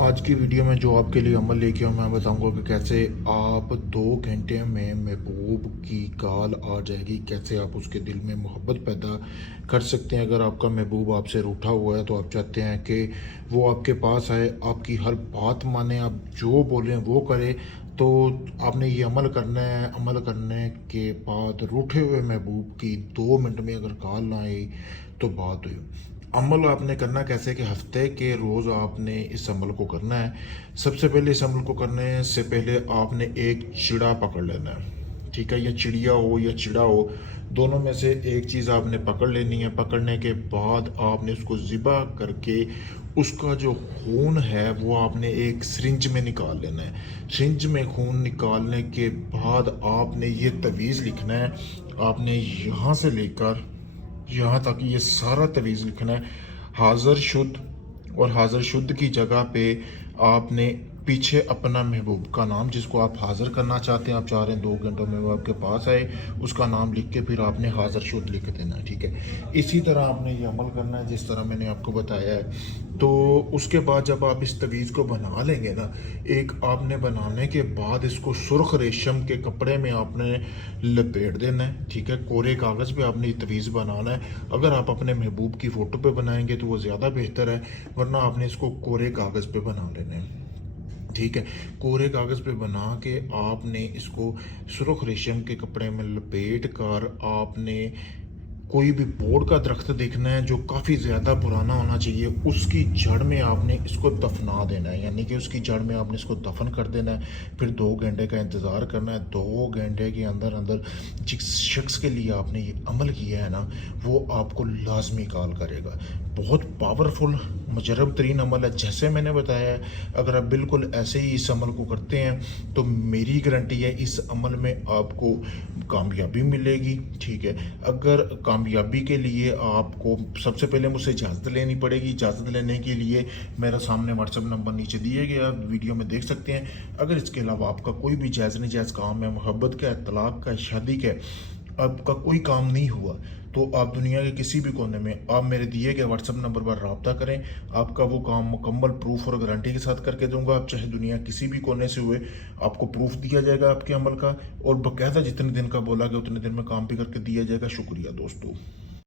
आज की वीडियो में जो आपके लिए अमल लेके आऊँ मैं बताऊंगा कि कैसे आप 2 घंटे में महबूब की कॉल आ जाएगी, कैसे आप उसके दिल में मोहब्बत पैदा कर सकते हैं। अगर आपका महबूब आपसे रूठा हुआ है तो आप चाहते हैं कि वो आपके पास आए, आपकी हर बात माने, आप जो बोलें वो करे, तो आपने ये अमल करना है। अमल करने के बाद रूठे हुए महबूब की 2 मिनट में अगर कॉल ना आई तो बात हुई। अमल आपने करना कैसे कि हफ्ते के रोज़ आपने इस अमल को करना है। सबसे पहले इस अमल को करने से पहले आपने एक चिड़ा पकड़ लेना है, ठीक है। या चिड़िया हो या चिड़ा हो, दोनों में से एक चीज़ आपने पकड़ लेनी है। पकड़ने के बाद आपने उसको ज़िबा करके उसका जो खून है वो आपने एक सिरिंज में निकाल लेना है। सिरिंज में खून निकालने के बाद आपने ये तवीज़ लिखना है। आपने यहाँ से लेकर यहाँ तक ये सारा तवीज़ लिखना है। हाज़र शुद्ध, और हाज़र शुद्ध की जगह पे आपने पीछे अपना महबूब का नाम, जिसको आप हाज़िर करना चाहते हैं, आप चाह रहे हैं 2 घंटों में वो आपके पास आए, उसका नाम लिख के फिर आपने हाज़र शुद्ध लिख देना है, ठीक है। इसी तरह आपने ये अमल करना है जिस तरह मैंने आपको बताया है। तो उसके बाद जब आप इस तवीज़ को बना लेंगे ना, एक आपने बनाने के बाद इसको सुर्ख रेशम के कपड़े में आपने लपेट देना है, ठीक है। कोरे कागज़ पे आपने ये तवीज़ बनाना है। अगर आप अपने महबूब की फ़ोटो पे बनाएंगे तो वो ज़्यादा बेहतर है, वरना आपने इसको कोरे कागज़ पे बना लेना है, ठीक है। कोरे कागज़ पे बना के आपने इसको सुर्ख रेशम के कपड़े में लपेट कर आपने कोई भी बोर्ड का दरख्त देखना है जो काफ़ी ज़्यादा पुराना होना चाहिए, उसकी जड़ में आपने इसको दफना देना है, यानी कि उसकी जड़ में आपने इसको दफन कर देना है। फिर 2 घंटे का इंतज़ार करना है। 2 घंटे के अंदर अंदर जिस शख्स के लिए आपने ये अमल किया है ना, वो आपको लाजमी कॉल करेगा। बहुत पावरफुल मुजरब तरीन अमल है, जैसे मैंने बताया है। अगर आप बिल्कुल ऐसे ही इस अमल को करते हैं तो मेरी गारंटी है इस अमल में आपको कामयाबी मिलेगी, ठीक है। अगर कामयाबी के लिए आपको सबसे पहले मुझसे इजाज़त लेनी पड़ेगी। इजाज़त लेने के लिए मेरा सामने व्हाट्सअप नंबर नीचे दिए गया, वीडियो में देख सकते हैं। अगर इसके अलावा आपका कोई भी जायज़ नाजायज़ काम है, मोहब्बत का, तलाक का, शादी का, आपका कोई काम नहीं हुआ, तो आप दुनिया के किसी भी कोने में आप मेरे दिए गए व्हाट्सअप नंबर पर रब्ता करें। आपका वो काम मुकम्मल प्रूफ और गारंटी के साथ करके दूंगा। आप चाहे दुनिया किसी भी कोने से हुए, आपको प्रूफ दिया जाएगा आपके अमल का, और बाकायदा जितने दिन का बोला गया उतने दिन में काम भी करके दिया जाएगा। शुक्रिया दोस्तों।